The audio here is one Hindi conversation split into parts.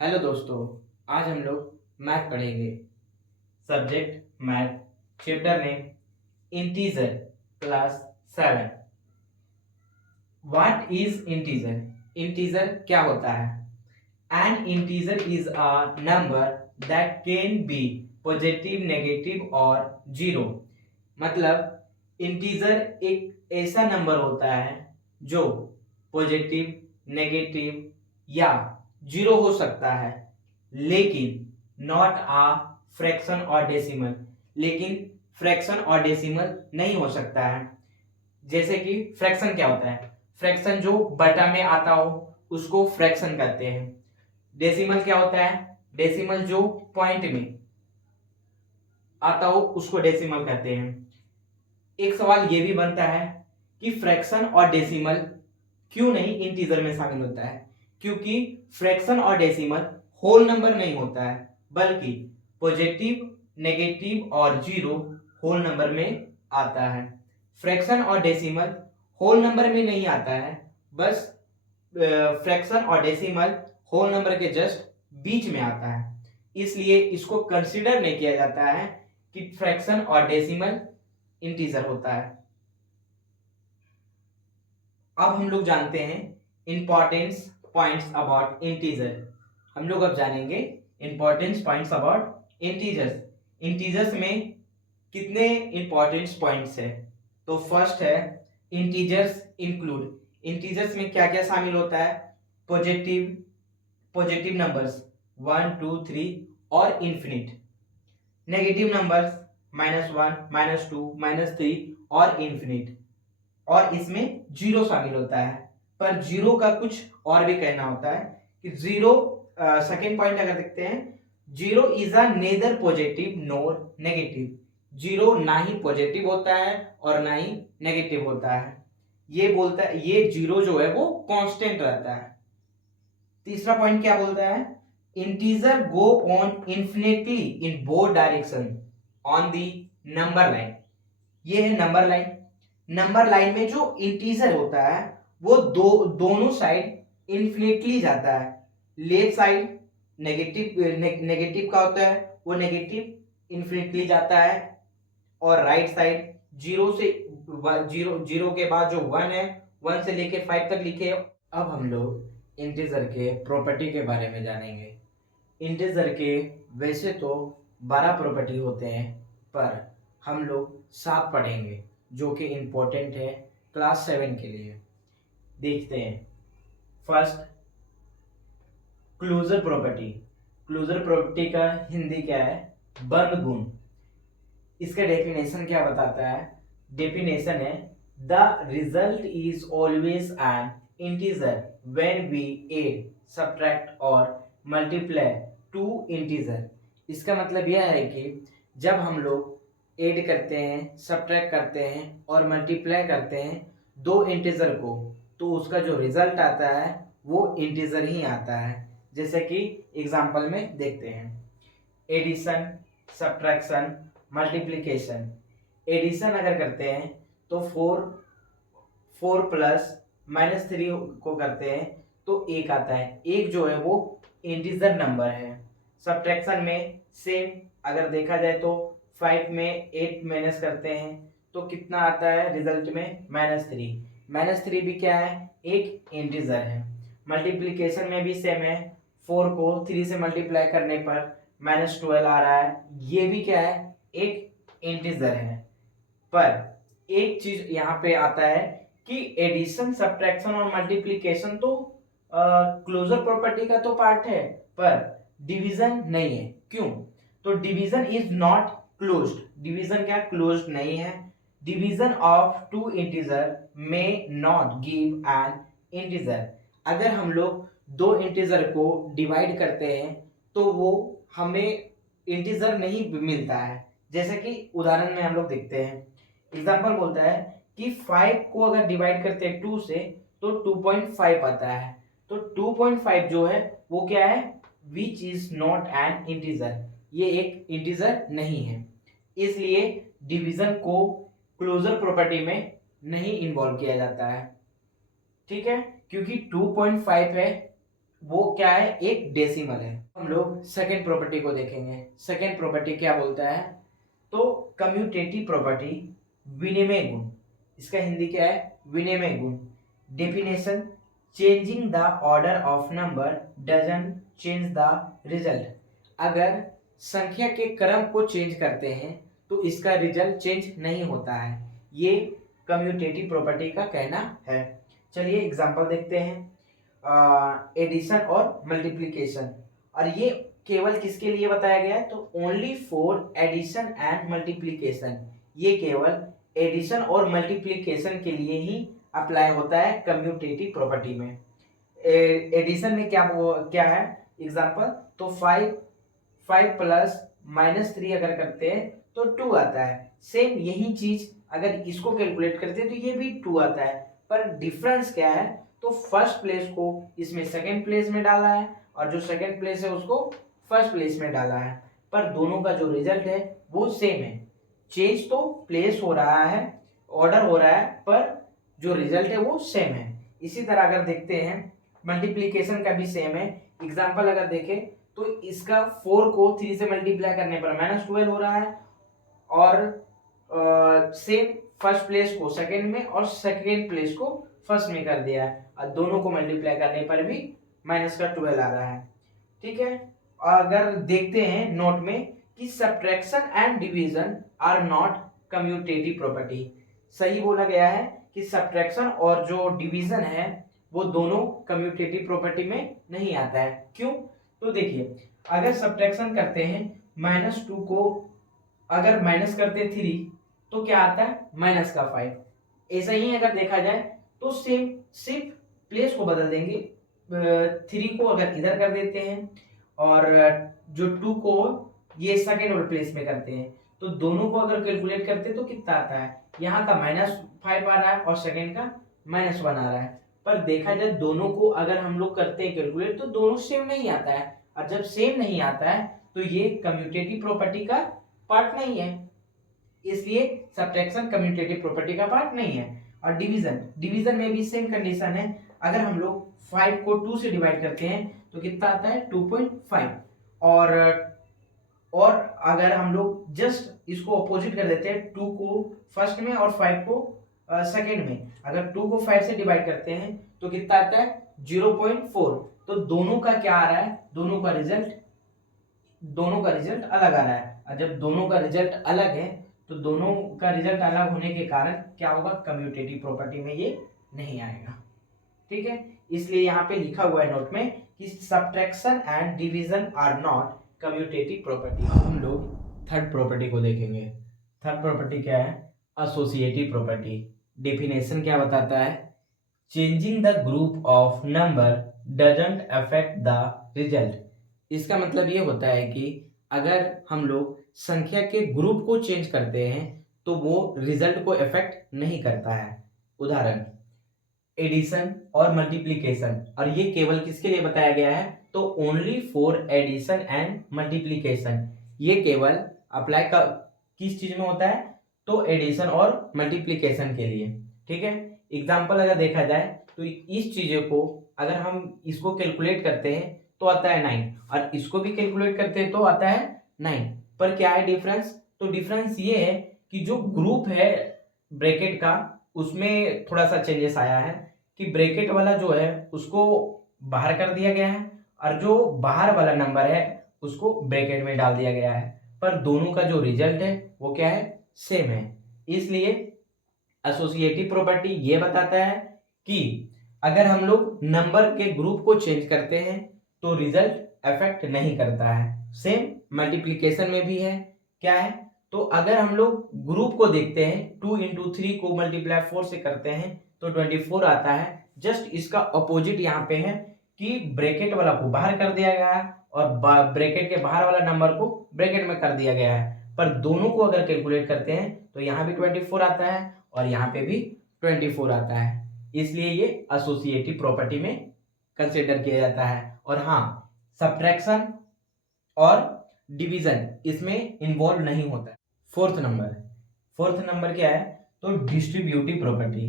हेलो दोस्तों, आज हम लोग मैथ पढ़ेंगे। Subject math, chapter name integer, class 7। What is integer? Integer क्या होता है? N integer is a number that can be positive, negative और जीरो। मतलब इंटीजर एक ऐसा नंबर होता है जो पॉजिटिव, नेगेटिव या जीरो हो सकता है, लेकिन नॉट आ फ्रैक्शन और डेसिमल। लेकिन फ्रैक्शन और डेसिमल नहीं हो सकता है। जैसे कि फ्रैक्शन क्या होता है? फ्रैक्शन जो बटा में आता हो उसको फ्रैक्शन कहते हैं। डेसिमल क्या होता है? डेसिमल जो पॉइंट में आता हो उसको डेसिमल कहते हैं। एक सवाल ये भी बनता है कि फ्रैक्शन और डेसिमल क्यों नहीं इंटीजर में शामिल होता है? क्योंकि फ्रैक्शन और डेसिमल होल नंबर नहीं होता है, बल्कि पॉजिटिव, नेगेटिव और जीरो होल नंबर में आता है। फ्रैक्शन और डेसिमल होल नंबर में नहीं आता है, बस फ्रैक्शन और डेसिमल होल नंबर के जस्ट बीच में आता है। इसलिए इसको कंसीडर नहीं किया जाता है कि फ्रैक्शन और डेसिमल इंटीजर होता है। अब हम लोग जानते हैं इंपॉर्टेंस पॉइंट्स अबाउट इंटीजर। हम लोग अब जानेंगे importance points about integers. Integers में कितने इंपॉर्टेंस पॉइंट्स है? तो फर्स्ट है इंटीजर्स इंक्लूड। इंटीजर्स में क्या क्या शामिल होता है? पॉजिटिव पॉजिटिव नंबर्स 1 2 3 और इन्फिनिट। नेगेटिव नंबर्स -1 -2 -3 और इन्फिनिट। और इसमें जीरो शामिल होता है। पर जीरो का कुछ और भी कहना होता है कि जीरो, सेकेंड पॉइंट अगर देखते हैं, zero is a neither positive nor negative. Zero ना ही पॉजिटिव होता है और ना ही नेगेटिव होता है। ये बोलता है, ये जीरो जो है वो कांस्टेंट रहता है। तीसरा पॉइंट क्या बोलता है? Integer go on infinitely in both direction on the number line. ये है नंबर लाइन। नंबर लाइन में जो इंटीजर होता है वो दोनों साइड इन्फिनिटली जाता है। लेफ्ट साइड नेगेटिव का होता है, वो नेगेटिव इन्फिनिटली जाता है। और राइट साइड जीरो से जीरो जीरो के बाद जो वन है, वन से लेके 5 तक लिखे। अब हम लोग इंटीजर के प्रॉपर्टी के बारे में जानेंगे। इंटीजर के वैसे तो 12 प्रॉपर्टी होते हैं, पर हम लोग 7 पढ़ेंगे जो कि इम्पोर्टेंट है क्लास 7 के लिए। देखते हैं। First, closure property. Closure property का हिंदी क्या है? बंद गुण। इसका डेफिनेशन क्या बताता है? डेफिनेशन है the result is always an integer when we add, subtract और मल्टीप्लाई टू इंटीजर। इसका मतलब यह है कि जब हम लोग ऐड करते हैं, सब्ट्रैक्ट करते हैं और मल्टीप्लाई करते हैं दो इंटीजर को, तो उसका जो रिजल्ट आता है वो इंटीजर ही आता है। जैसे कि एग्जांपल में देखते हैं, एडिशन, सब्ट्रैक्शन, मल्टीप्लिकेशन। एडिशन अगर करते हैं तो 4 प्लस -3 को करते हैं तो एक आता है। एक जो है वो इंटीजर नंबर है। सब्ट्रैक्शन में सेम, अगर देखा जाए तो 5 में 8 माइनस करते हैं तो कितना आता है रिजल्ट में? -3। -3 भी क्या है? एक इंटीजर है। मल्टीप्लिकेशन में भी सेम है। 4 को 3 से मल्टीप्लाई करने पर -12 आ रहा है। ये भी क्या है? एक इंटीजर है। पर एक चीज यहाँ पे आता है कि एडिशन, सब्ट्रैक्शन और मल्टीप्लिकेशन तो क्लोजर प्रॉपर्टी का तो पार्ट है, पर डिवीजन नहीं है। क्यों? तो division is not closed. Division क्या? क्लोज्ड नहीं है। डिवीजन ऑफ टू इंटीजर में नॉट गिव एन इंटीजर। अगर हम लोग दो इंटीजर को डिवाइड करते हैं तो वो हमें इंटीजर नहीं मिलता है। जैसे कि उदाहरण में हम लोग देखते हैं, एग्जाम्पल बोलता है कि 5 को अगर डिवाइड करते हैं 2 से तो 2.5 आता है। तो 2.5 जो है वो क्या है? Which is not an integer. ये एक इंटीजर नहीं है। इसलिए डिवीजन को क्लोजर प्रॉपर्टी में नहीं इन्वॉल्व किया जाता है। ठीक है, क्योंकि 2.5 है वो क्या है, एक डेसिमल है। हम लोग सेकेंड प्रॉपर्टी को देखेंगे। सेकेंड प्रॉपर्टी क्या बोलता है, तो कम्यूटेटिव प्रॉपर्टी विनिमय गुण, इसका हिंदी क्या है, विनिमय गुण। Definition, changing the order of number doesn't change the result. अगर संख्या के क्रम को चेंज करते हैं तो इसका रिजल्ट चेंज नहीं होता है, ये कम्यूटेटिव प्रॉपर्टी का कहना है। चलिए एग्जांपल देखते हैं, एडिशन और मल्टीप्लिकेशन। और ये केवल किसके लिए बताया गया है, तो only for addition and multiplication. ये केवल एडिशन और मल्टीप्लिकेशन के लिए ही अप्लाई होता है कम्यूटेटिव प्रॉपर्टी में। एडिशन में क्या है एग्जांपल, तो 5 प्लस -3 अगर करते हैं तो 2 आता है। सेम यही चीज अगर इसको कैलकुलेट करते हैं तो ये भी 2 आता है, पर डिफरेंस क्या है, तो फर्स्ट प्लेस को इसमें सेकंड प्लेस में डाला है और जो सेकंड प्लेस है उसको फर्स्ट प्लेस में डाला है, पर दोनों का जो रिजल्ट है वो सेम है। चेंज तो प्लेस हो रहा है, ऑर्डर हो रहा है, पर जो रिजल्ट है वो सेम है। इसी तरह अगर देखते हैं मल्टीप्लीकेशन का भी सेम है। एग्जाम्पल अगर देखें तो इसका 4 को 3 से मल्टीप्लाई करने पर -12 हो रहा है, और सेम फर्स्ट प्लेस को सेकंड में और सेकंड प्लेस को फर्स्ट में कर दिया है, और दोनों को मल्टीप्लाई करने पर भी -12 आ रहा है। ठीक है, अगर देखते हैं नोट में कि subtraction and division are not commutative property. सही बोला गया है कि सब्ट्रैक्शन और जो डिवीजन है वो दोनों कम्यूटेटिव प्रॉपर्टी में नहीं आता है। क्यों, तो देखिए अगर सब्ट्रैक्शन करते हैं -2 को अगर माइनस करते 3 तो क्या आता है -5। ऐसा ही अगर देखा जाए तो सेम सिर्फ प्लेस को बदल देंगे, 3 को अगर इधर कर देते हैं और जो 2 को ये सेकेंड और प्लेस में करते हैं, तो दोनों को अगर कैलकुलेट करते तो कितना आता है, यहाँ का -5 आ रहा है और सेकेंड का -1 आ रहा है। पर देखा जाए दोनों को अगर हम लोग करते हैं कैलकुलेट तो दोनों सेम नहीं आता है, और जब सेम नहीं आता है तो ये कम्यूटेटिव प्रॉपर्टी का पार्ट नहीं है, इसलिए सब्ट्रैक्शन कम्यूटेटिव प्रॉपर्टी का पार्ट नहीं है। और डिवीजन में भी सेम कंडीशन है। अगर हम लोग 5 को 2 से डिवाइड करते हैं तो कितना आता है 2.5, और अगर हम लोग जस्ट इसको अपोजिट कर देते हैं, 2 को फर्स्ट में और 5 को सेकेंड में, अगर 2 को 5 से डिवाइड करते हैं तो कितना आता है 0.4। तो दोनों का क्या आ रहा है, दोनों का रिजल्ट अलग आ रहा है, और जब दोनों का रिजल्ट अलग है तो दोनों का रिजल्ट अलग होने के कारण क्या होगा, कम्यूटेटिव प्रॉपर्टी में ये नहीं आएगा। ठीक है, इसलिए यहाँ पे लिखा हुआ है नोट में कि subtraction and division are not commutative property. हम लोग थर्ड प्रॉपर्टी को देखेंगे। थर्ड प्रॉपर्टी क्या है, एसोसिएटिव प्रॉपर्टी। डेफिनेशन क्या बताता है, changing the group of number doesn't affect the result. इसका मतलब ये होता है कि अगर हम लोग संख्या के ग्रुप को चेंज करते हैं तो वो रिजल्ट को इफेक्ट नहीं करता है। उदाहरण, एडिशन और मल्टीप्लिकेशन, और ये केवल किसके लिए बताया गया है, तो only for addition and multiplication. ये केवल अप्लाई किस चीज में होता है, तो एडिशन और मल्टीप्लिकेशन के लिए। ठीक है, एग्जाम्पल अगर देखा जाए तो इस चीजों को अगर हम इसको कैलकुलेट करते हैं तो आता है 9, और इसको भी कैलकुलेट करते हैं तो आता है 9, पर क्या है डिफरेंस, तो डिफरेंस ये है कि जो ग्रुप है ब्रैकेट का उसमें थोड़ा सा चेंजेस आया है, कि ब्रैकेट वाला जो है उसको बाहर कर दिया गया है और जो बाहर वाला नंबर है उसको ब्रैकेट में डाल दिया गया है, पर दोनों का जो रिजल्ट है वो क्या है, सेम है। इसलिए एसोसिएटिव प्रॉपर्टी ये बताता है कि अगर हम लोग नंबर के ग्रुप को चेंज करते हैं तो रिजल्ट अफेक्ट नहीं करता है। सेम मल्टीप्लिकेशन में भी है, क्या है, तो अगर हम लोग ग्रुप को देखते हैं 2 × 3 को मल्टीप्लाई 4 से करते हैं तो 24 आता है। जस्ट इसका अपोजिट यहाँ पे है कि ब्रैकेट वाला को बाहर कर दिया गया है और ब्रैकेट के बाहर वाला नंबर को ब्रैकेट में कर दिया गया है, पर दोनों को अगर कैलकुलेट करते हैं तो यहाँ भी 24 आता है और यहाँ पे भी 24 आता है। इसलिए ये एसोसिएटिव प्रॉपर्टी में कंसिडर किया जाता है। और हाँ, सब्ट्रैक्शन और डिवीजन इसमें इन्वॉल्व नहीं होता है। फोर्थ नंबर क्या है, तो डिस्ट्रीब्यूटिव प्रॉपर्टी।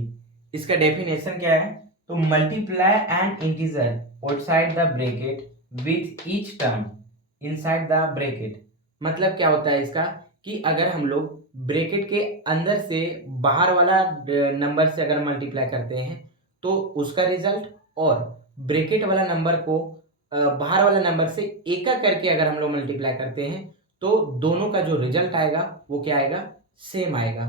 इसका डेफिनेशन क्या है, तो multiply N integer outside the bracket with each term inside the bracket. मतलब क्या होता है इसका कि अगर हम लोग ब्रैकेट के अंदर से बाहर वाला नंबर से अगर मल्टीप्लाई करते हैं तो उसका रिजल्ट, और ब्रैकेट वाला नंबर को बाहर वाला नंबर से एक करके अगर हम लोग मल्टीप्लाई करते हैं तो दोनों का जो रिजल्ट आएगा वो क्या आएगा, सेम आएगा।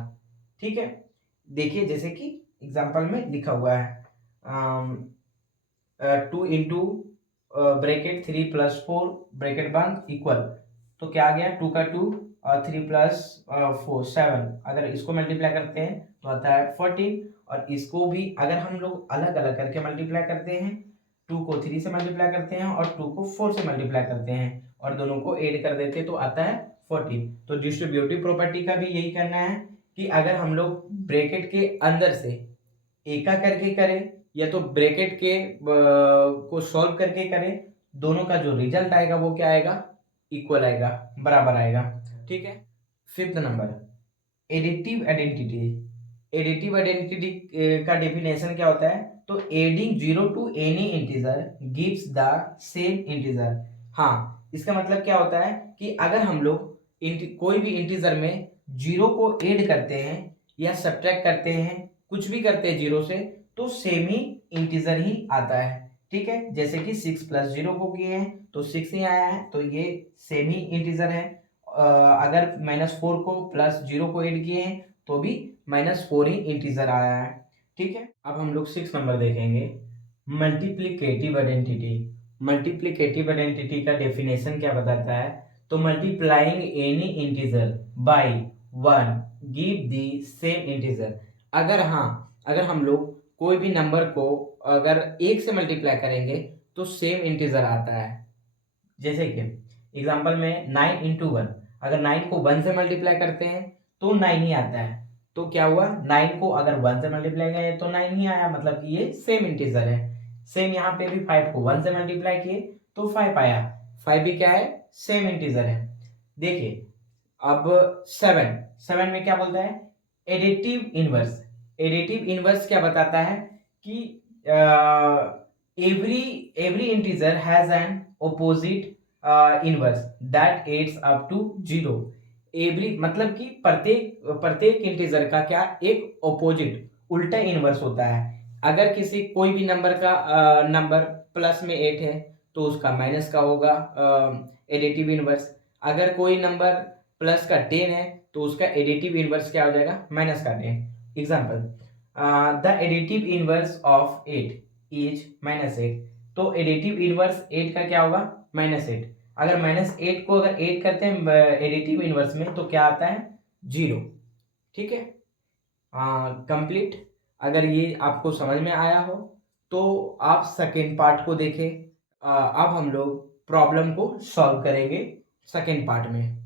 ठीक है, देखिए जैसे कि एग्जांपल में लिखा हुआ है 2 इंटू ब्रैकेट 3 प्लस 4 ब्रैकेट बंद इक्वल, तो क्या आ गया 2 का 2 और 3 प्लस 4 7, अगर इसको मल्टीप्लाई करते हैं तो आता है 14, और इसको भी अगर हम लोग अलग अलग करके मल्टीप्लाई करते हैं, 2 को 3 से मल्टीप्लाई करते हैं और 2 को 4 से मल्टीप्लाई करते हैं और दोनों को ऐड कर देते हैं तो आता है 14। तो डिस्ट्रीब्यूटिव प्रॉपर्टी का भी यही करना है कि अगर हम लोग ब्रैकेट के अंदर से एका करके करें या तो ब्रैकेट के को सॉल्व करके करें, दोनों का जो रिजल्ट आएगा वो क्या आएगा, इक्वल आएगा, बराबर आएगा। ठीक है, fifth number additive identity. Additive identity का डेफिनेशन क्या होता है, तो adding zero to any integer gives the same integer. हाँ, इसका मतलब क्या होता है कि अगर हम लोग कोई भी इंटीजर में जीरो को ऐड करते हैं या सब्ट्रैक्ट करते हैं, कुछ भी करते हैं जीरो से, तो सेम ही इंटीजर ही आता है। ठीक है, जैसे कि 6 प्लस 0 को किए हैं तो 6 ही आया है, तो ये सेम ही इंटीजर है। अगर -4 को प्लस 0 को ऐड किए हैं तो भी -4 ही इंटीजर आया है। ठीक है, अब हम लोग 6 नंबर देखेंगे, मल्टीप्लिकेटिव आइडेंटिटी। मल्टीप्लिकेटिव आइडेंटिटी का डेफिनेशन क्या बताता है, तो multiplying any integer by 1 give the same integer. अगर हम लोग कोई भी नंबर को अगर 1 से मल्टीप्लाई करेंगे तो सेम इंटीजर आता है। जैसे कि एग्जांपल में 9 इंटू 1, अगर 9 को 1 से मल्टीप्लाई करते हैं तो 9 ही आता है। तो क्या हुआ, 9 को अगर 1 से मल्टीप्लाई किए तो 9 ही आया, मतलब कि ये सेम इंटीजर है। सेम यहाँ पे भी 5 को 1 से मल्टीप्लाई किए तो 5 आया, 5 भी क्या है, सेम इंटीजर है। देखिए अब 7 में क्या बोलता है, एडिटिव इनवर्स। एडिटिव इनवर्स क्या बताता है कि every integer has an opposite inverse that adds up to 0। Every मतलब कि प्रत्येक इंटीजर का क्या एक ऑपोजिट उल्टा इनवर्स होता है। अगर किसी कोई भी नंबर का नंबर प्लस में 8 है तो उसका माइनस का होगा एडिटिव इनवर्स। अगर कोई नंबर प्लस का 10 है तो उसका एडिटिव इनवर्स क्या हो जाएगा, माइनस का 10। Example, the additive inverse of 8 is -8, तो एडिटिव इनवर्स 8 का क्या होगा, -8। अगर -8 को अगर 8 करते हैं एडिटिव इनवर्स में तो क्या आता है, 0। ठीक है, कंप्लीट। अगर ये आपको समझ में आया हो तो आप सेकेंड पार्ट को देखें। अब हम लोग प्रॉब्लम को सॉल्व करेंगे सेकेंड पार्ट में।